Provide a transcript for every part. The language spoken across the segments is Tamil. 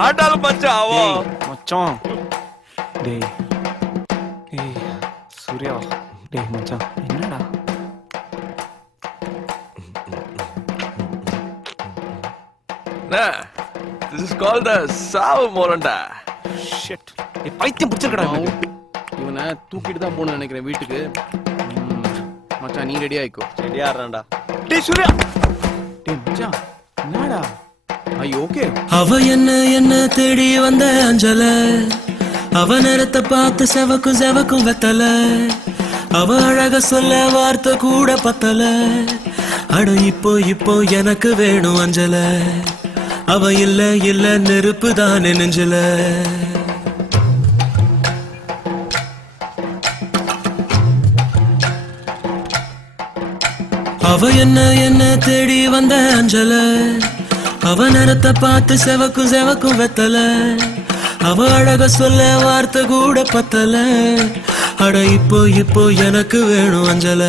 ஆட்டாலும் மச்சான் ஆவோ மச்சான். டேய் டேய் சூர்யா. டேய் மச்சான் என்னடா? This is called the சாவு மோரண்டா. ஷிட். ஏய் பைத்தியம் பிடிச்சிருக்கடா இவனுக்கு. இவனை தூக்கிட்டு தான் போகணும்னு நினைக்கிறேன் வீட்டுக்கு. மச்சான் நீ ரெடி ஆயிக்கோ. ரெடியா இருடா. டேய் சூர்யா. டேய் மச்சான் என்னடா? ஐயோ ஓகே. அவ என்ன தேடி வந்த அஞ்சல, அவ நேரத்தை பார்த்து செவக்கும் வெத்தல, அவ அழக சொல்ல வார்த்தை கூட பத்தல. அட இப்போ எனக்கு வேணும் அஞ்சல, அவ இல்ல நெருப்பு தான் நெஞ்சல. அவ என்ன தேடி வந்த அஞ்சல, அவ நேரத்தை பார்த்து செவக்கும் வெத்தல, அவ அழக சொல்ல வார்த்தை கூட பத்தல. அட இப்போ எனக்கு வேணும் அஞ்சல,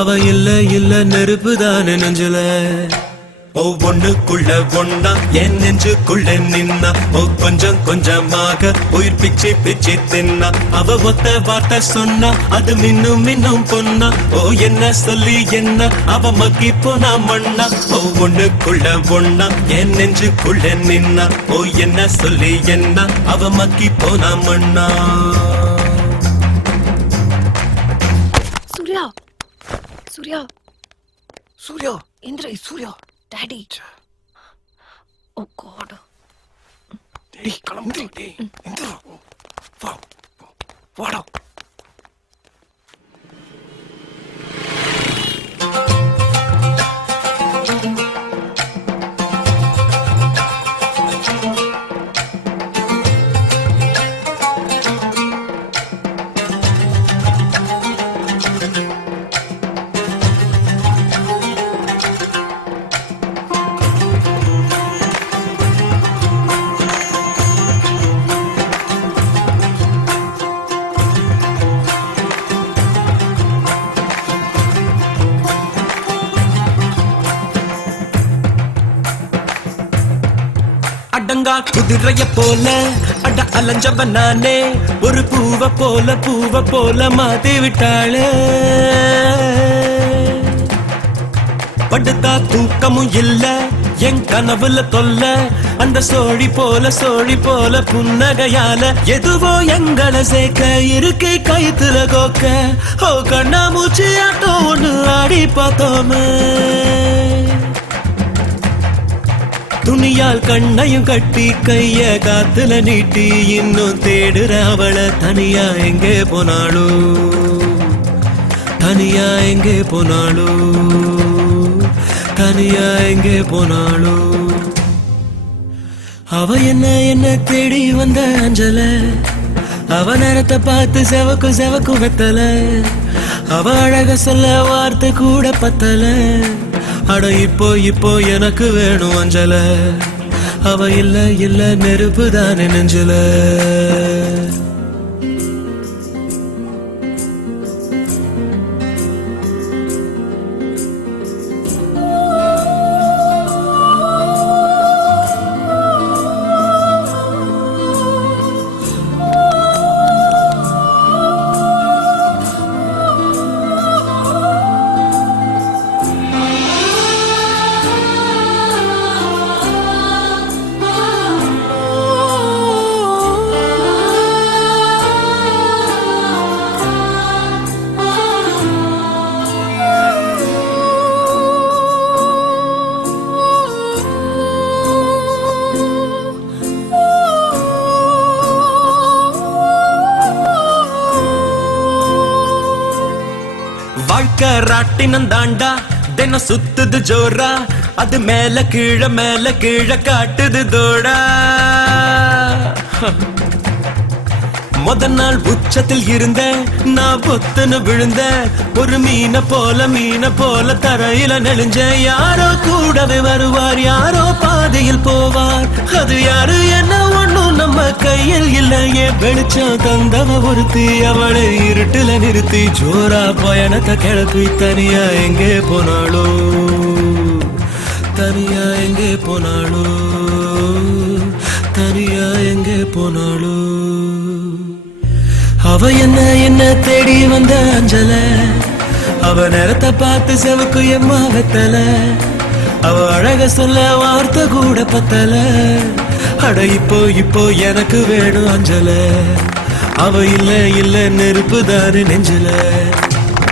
அவ இல்ல நெருப்பு தான் நெஞ்சல. ஒவ்வொன்னுக்குள்ள ஒன்னா என் நெஞ்சுக்குள்ள நின்னா, கொஞ்சமாக உயிர் பிச்சு தின்னா. அவ ஒத்த வார்த்தை சொன்னா அது மின்னும் பொன்னா. என்ன சொல்லி என்ன அவ மக்கி போனா மண்ணா. ஒவ்வொன்னுக்குள்ள ஒன்னா என் நெஞ்சுக்குள்ள நின்னா, என்ன சொல்லி என்ன அவ மக்கி போனா மண்ணா. சூர்யா சூர்யா சூர்யா. இந்திர சூர்யா டாடி. ஓ காட். டேய் கிளம்பு. டேய் எந்திரா. வா வாடா. அடங்கா குதிரைய போல அட அலஞ்சவன் நானே, ஒரு பூவ போல மாத்தி விட்டாளே. படுத்தா தூக்கமும் இல்ல என் கனவுல தொல்ல, அந்த சோழி போல புன்னகையால எதுவோ எங்களை சேர்க்க இருக்கை கைத்துல கோக்க. ஓ கண்ணா மூச்சு ஆட்டம் ஒண்ணு ஆடி பார்த்தோமே, துணியால் கண்ணையும் கட்டி கைய காத்துல நீட்டி இன்னும் தேடுற அவள. தனியா எங்கே போனாளோ, தனியா எங்கே போனாளோ, தனியா எங்கே போனாளோ. அவ என்ன தேடி வந்த அஞ்சல, அவ நேரத்தை பார்த்து செவக்கும் வெத்தல, அவ அழக சொல்ல வார்த்தை கூட பத்தல. அட இப்போ எனக்கு வேணும் அஞ்சல, அவ இல்ல நெருப்பு தான் நெஞ்சல. வாழ்க்கை ராட்டினம் தாண்டா தினம் சுத்துது ஜோரா, அது மேல கீழ காட்டுது தோடா. முதல் உச்சத்தில் இருந்த நான் பொத்துன்னு விழுந்த, ஒரு மீன போல தரையில நெளிஞ்ச. யாரோ கூடவே வருவார், யாரோ பாதையில் போவார், அது யாரு என்ன ஒண்ணும் நம்ம கையில் இல்லையே. வெளிச்சம் தந்தவ ஒருத்தி, அவளை இருட்டுல நிறுத்தி ஜோரா பயணத்தை கிளப்பி தனியா எங்கே போனாளோ, தனியா எங்கே போனாளோ, போனாளோ அவ என்ன தேடி வந்த அஞ்சல அவ நேரத்தை பார்த்து செவுக்கு எம்மா வெத்தல அவ அழக சொல்ல வார்த்தை கூட பத்தல அட இப்போ எனக்கு வேணும் அஞ்சல அவ இல்ல நெருப்பு தாரு நெஞ்சல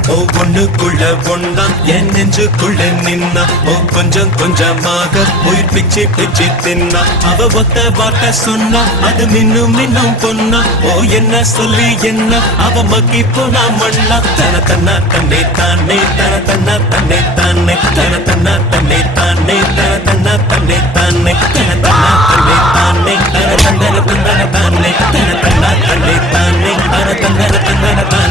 ஓ பொண்ணுக்குள்ள பொண்ணா என் நெஞ்சுக்குள்ள நின்னா ஓ கொஞ்சம் கொஞ்சமாக உயிர் பிச்சு பிச்சு தின்னா அவ ஒத்த வார்த்தை சொன்னா அது மின்னும் பொண்ணா ஓ என்ன சொல்லி என்ன அவ மக்கி போனா மண்ணா தன தன்னா தன்னை தானே தன தன்னா தன்னை தானே தன தன்னா தன்னை தானே தன தன்னா தன்னை தானே தன தன்னா தன்னை தானே தன தந்தன தந்தன தானே தன தன்னா தன்னை தானே தன தந்தன தந்தன தானே